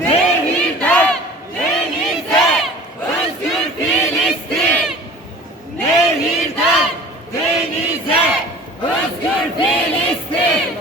Nehirden denize özgür Filistin. Nehirden denize özgür Filistin.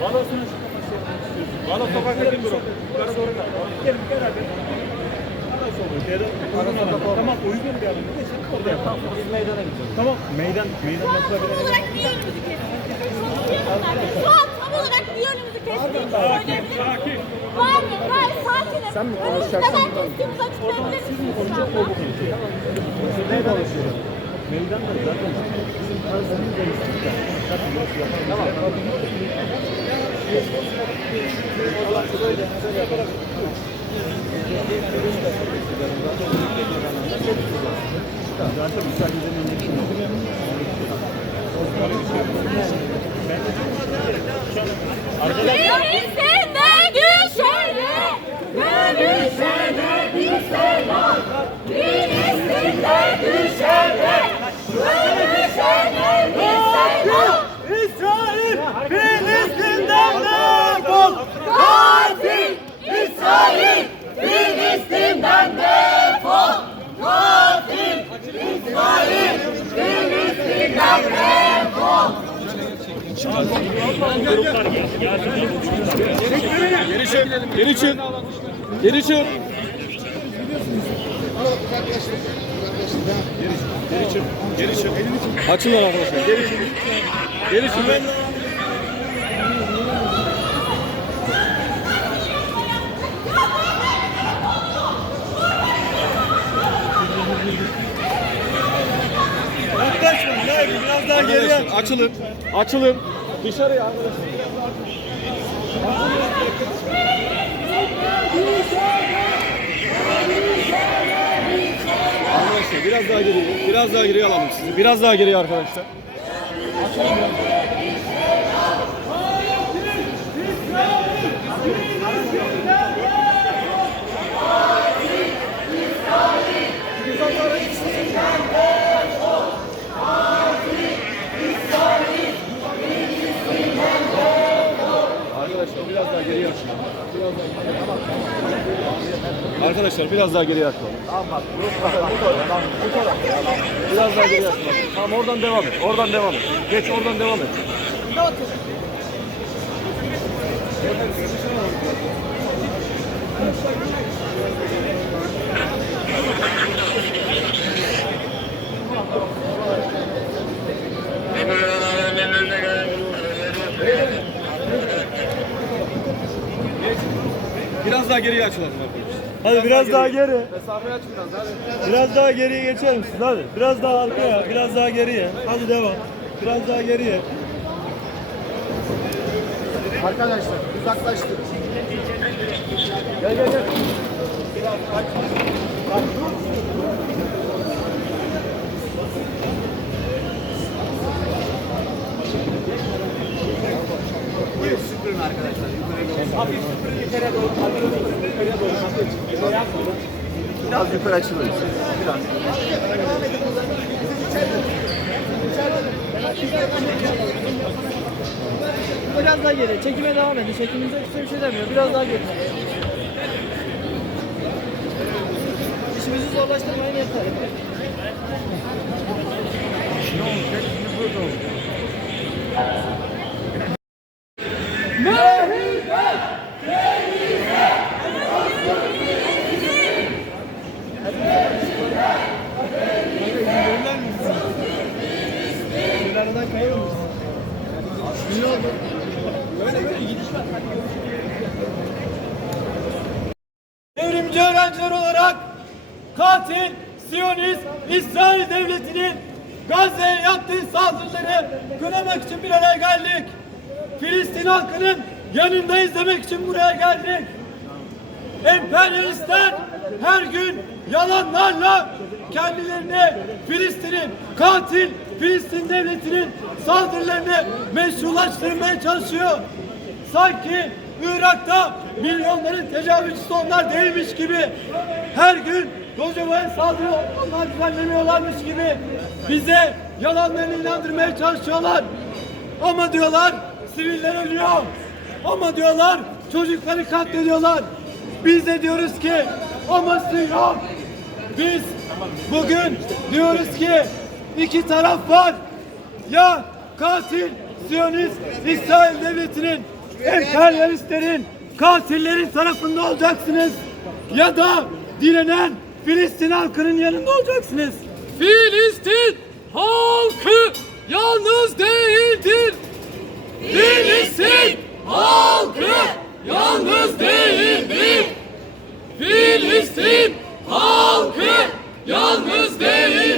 Bana sokakta kim durum? Yukarı doğru gel. Gelin beraber. Tamam uygun bir alan. Orada yapalım. Meydana gidelim. Tamam. Meydan, meydan yapılabilir. Tam olarak niye önümüzü kestiğini Şu an tam olarak niye önümüzü söyleyebilir misin? Sakin. Var mı? Gayet sakinim. Sen mi konuşacaksın? Neden kestiğimizi açıklayabilir misiniz? Ne konuşuyor? Meydanda zaten bizim tarzımız da istihdam. Tamam. Filistin'de düşene, görüşene bir selam. Filistin'de düşene, görüşene bir selam. İsrail Filistin'den defol! Katil İsrail Filistin'den defol. Katil İsrail Filistin'den defol. Geri çık! Geri çık! Geri çık! Geri çık! Geri çık! Açın lan arkadaşlar. Geri çık! Geri çık! Yaklaşmayın. Biraz daha geriye açılın. Açılın. Dışarıya arkadaşlar. Arkadaşlar biraz daha geriye, biraz daha geriye alalım sizi. Biraz daha geriye arkadaşlar. Arkadaşlar biraz daha geriye açın. Biraz daha Arkadaşlar biraz daha geriye açalım. Tamam bak. Biraz daha geriye açalım. Tamam oradan devam et. Oradan devam et. Geç oradan devam et. Biraz daha geriye açılalım. Hadi biraz daha geri. Mesafeyi aç biraz hadi. Biraz daha geriye geçer misin? Hadi. Biraz daha arkaya, biraz daha geriye. Hadi devam. Biraz daha geriye. Arkadaşlar uzaklaştık. Gel gel gel. Süpürün arkadaşlar. Hafif süpürün yukarıya doğru. Hafif süpürün yukarıya doğru. Biraz yukarı açılır. Biraz. Biraz daha geri. Çekime devam edin. Çekiminize kimse bir şey demiyor. Biraz daha geri. İşimizi zorlaştırmayın yeter. Devrimci öğrenciler olarak katil, Siyonist, İsrail devletinin Gazze'ye yaptığı saldırıları kınamak için bir araya geldik. Filistin halkının yanındayız demek için buraya geldik. Emperyalistler her gün yalanlarla kendilerine Filistin'in katil Filistin devletinin saldırılarını meşrulaştırmaya çalışıyor. sanki Irak'ta milyonların tecavüzcüsü onlar değilmiş gibi her gün Kocava'ya saldırı onlar düzenlemiyorlarmış gibi bize yalanlarını inandırmaya çalışıyorlar. Ama diyorlar siviller ölüyor. Ama diyorlar çocukları katlediyorlar. Biz de diyoruz ki aması yok. Biz bugün diyoruz ki iki taraf var. Ya katil Siyonist İsrail devletinin emperyalistlerin katillerin tarafında olacaksınız. Ya da direnen Filistin halkının yanında olacaksınız. Filistin halkı yalnız değildir. Filistin halkı yalnız değildir. Filistin halkı yalnız değildir.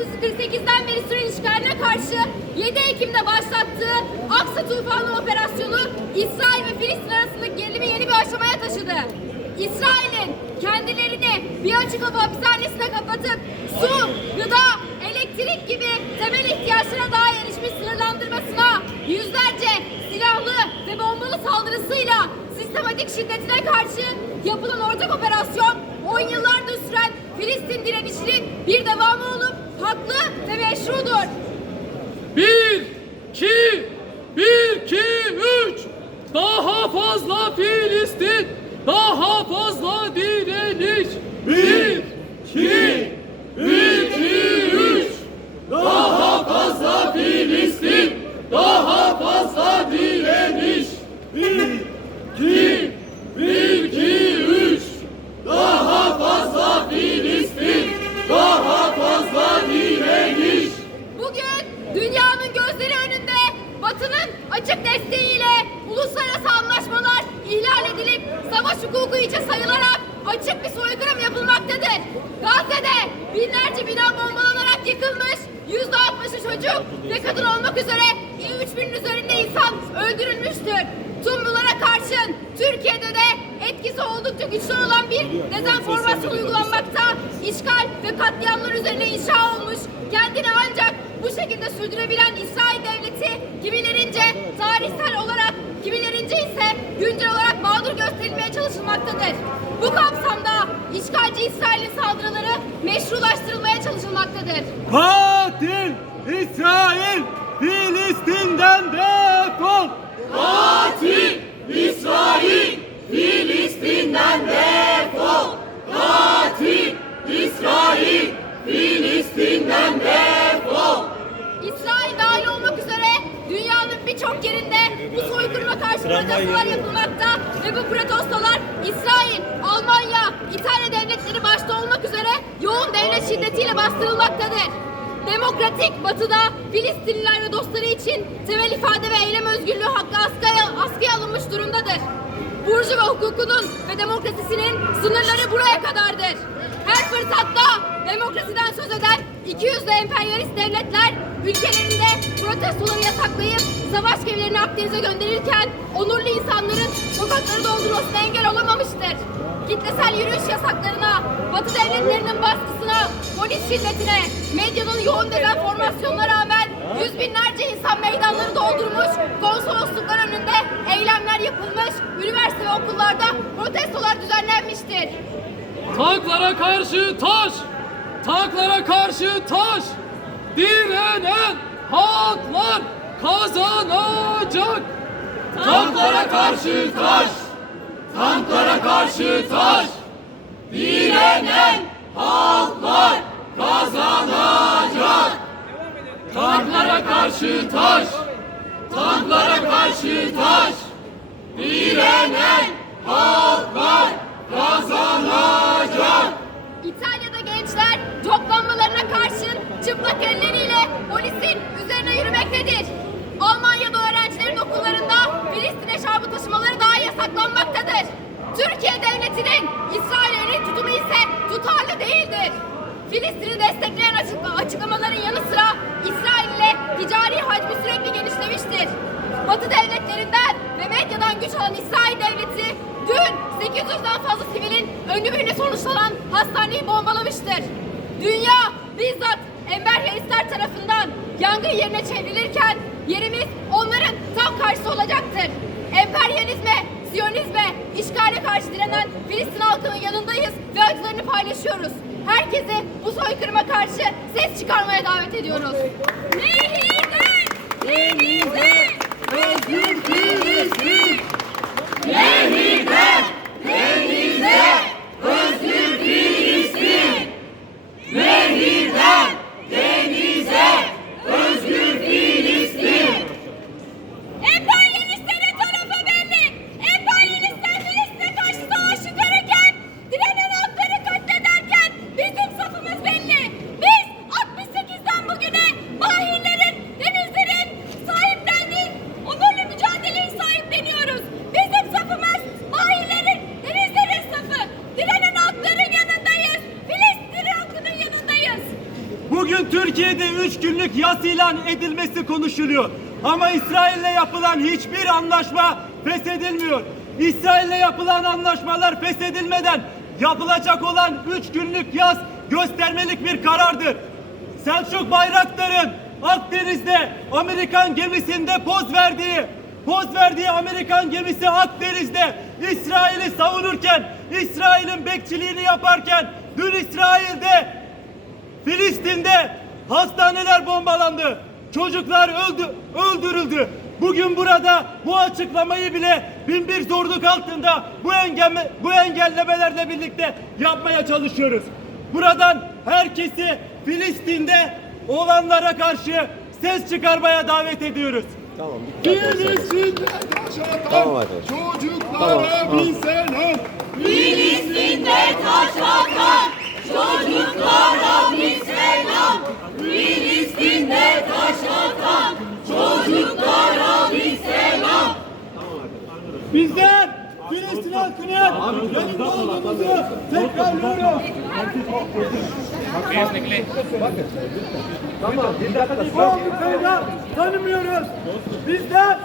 1948'den beri süren işgaline karşı 7 Ekim'de başlattığı Aksa Tufanı operasyonu İsrail ve Filistin arasındaki gerilimi yeni bir aşamaya taşıdı. İsrail'in kendilerini bir açık hava hapishanesine kapatıp su, gıda, elektrik gibi temel ihtiyaçlara daha erişmiş sınırlandırmasına yüzlerce silahlı ve bombalı saldırısıyla sistematik şiddetine karşı yapılan ortak operasyon 10 yıllardır süren Filistin direnişinin bir devamı olup haklı ve meşrudur. Bir, iki, bir, iki, üç. Daha fazla Filistin, daha fazla direniş. Bir, iki, bir, iki, üç. Daha fazla Filistin, daha fazla direniş. Bir, iki, bir, iki, üç. Daha fazla Filistin, daha fazla direniş. Bugün dünyanın gözleri önünde Batı'nın açık desteğiyle uluslararası anlaşmalar ihlal edilip savaş hukuku içe sayılarak açık bir soykırım yapılmaktadır. Gazze'de binlerce bina bombalanarak yıkılmış, yüzde altmışı çocuk ve kadın olmak üzere 3000'in üzerinde insan öldürülmüştür. Tüm bunlara karşın Türkiye'de de etkisi oldukça güçlü olan bir dezenformasyon uygulanmakta, işgal ve katliamlar üzerine inşa olmuş, kendini ancak bu şekilde sürdürebilen İsrail devleti kimilerince tarihsel olarak, kimilerince ise güncel olarak mağdur gösterilmeye çalışılmaktadır. Bu kapsamda işgalci İsrail'in saldırıları meşrulaştırılmaya çalışılmaktadır. Katil İsrail Filistin'den defol. Katil İsrail Filistin'den defol. İsrail Filistin'den defol. İsrail dahil olmak üzere dünyanın birçok yerinde bu soykırıma karşı protestolar yapılmakta ve bu protestolar İsrail, Almanya, İtalya devletleri başta olmak üzere yoğun devlet şiddetiyle bastırılmaktadır. demokratik batıda Filistinliler ve dostları için temel ifade ve eylem özgürlüğü hakkı askıya, askıya alınmış durumdadır. Burjuva hukukunun ve demokrasisinin sınırları buraya kadardır. Her fırsatta demokrasiden söz eden iki yüzlü emperyalist devletler ülkelerinde protestoları yasaklayıp savaş gemilerini Akdeniz'e gönderirken onurlu insanların sokakları doldurmasına engel olamamıştır. Kitlesel yürüyüş yasaklarına, Batı devletlerinin baskısına, polis şiddetine, medyanın yoğun dezenformasyonuna rağmen yüz binlerce insan meydanları doldurmuş, konsolosluklar önünde eylemler yapılmış, üniversite ve okullarda protestolar düzenlenmiştir. Tanklara karşı taş! Tanklara karşı taş! Direnen halklar kazanacak! Tanklara karşı taş! Tanklara karşı taş! Direnen halklar kazanacak! Tanklara karşı taş! Tanklara karşı taş! Direnen halklar kazanacak! İtalya'da gençler toplanmalarına karşın çıplak elleriyle polisin üzerine yürümektedir. Almanya'da öğrencilerin okullarında Filistin eşarbı taşımaları daha yasaklanmaktadır. Türkiye devletinin İsrail'in tutumu ise tutarlı değildir. Filistin'i destekleyen açıkla- açıklamaların yanı sıra İsrail ile ticari hacmi sürekli genişlemiştir. Batı devletlerinden ve medyadan güç alan İsrail 800'den fazla sivilin ölümüyle sonuçlanan hastaneyi bombalamıştır. Dünya bizzat emperyalistler tarafından yangın yerine çevrilirken yerimiz onların tam karşısı olacaktır. Emperyalizme, Siyonizme, işgale karşı direnen Filistin halkının yanındayız ve acılarını paylaşıyoruz. Herkesi bu soykırıma karşı ses çıkarmaya davet ediyoruz. Nehirden! Denizden! Özgür Filistin! Nehirden konuşuluyor. Ama İsrail'le yapılan hiçbir anlaşma feshedilmiyor. İsrail'le yapılan anlaşmalar feshedilmeden yapılacak olan 3 günlük yas göstermelik bir karardır. Selçuk Bayraktar'ın Akdeniz'de Amerikan gemisinde poz verdiği poz verdiği Amerikan gemisi Akdeniz'de İsrail'i savunurken İsrail'in bekçiliğini yaparken dün İsrail'de Filistin'de hastaneler bombalandı. Çocuklar öldü, öldürüldü. Bugün burada bu açıklamayı bile bin bir zorluk altında bu engelle, bu engellemelerle birlikte yapmaya çalışıyoruz. Buradan herkesi Filistin'de olanlara karşı ses çıkarmaya davet ediyoruz. Filistin'de yaşatan çocuklara bir selam! Filistin'de taş atan çocuklara bir selam! Filistin'de taş atan çocuklara bir selam! Bizler Filistin halkının yanında olduğumuzu tekrarlıyoruz. Bu Afrika'yı tanımıyoruz. Bizler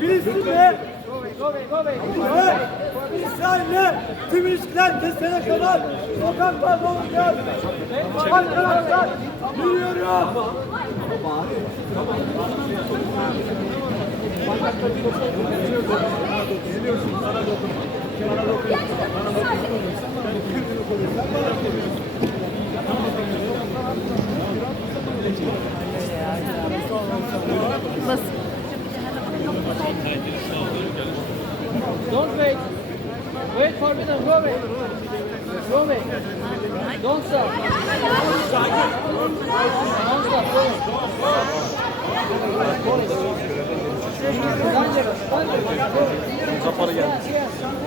Filistin'de İsrail'le tüm ilişkiler kesene kadar sokaklarda olacağız. Arkadaşlar yürüyoruz. Don't wait. Wait for me, go away. Go away. Don't stop. Don't stop. Dangerous. Dangerous. Kapalı geldi. bak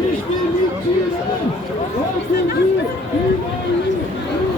İşbirlikçiler! Altıncı dünyayı devletlenecek!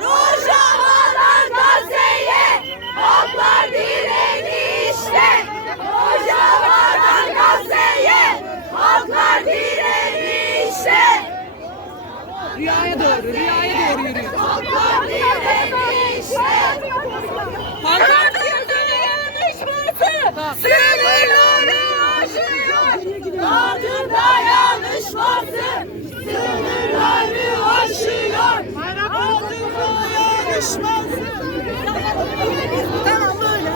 Rojavalar Gazze'ye haklar direni işte. Rojavalar Gazze'ye haklar direni işte. Rüyaya doğru, rüyaya doğru yürüyor. Haklar direni işte. Pankart yürüdüğünü yanlış mı? Sığ dayanışması. Tamam böyle.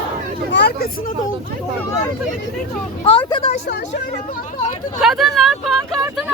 Arkasına doğru. Arkadaşlar şöyle pankartı. Kadınlar pankartını.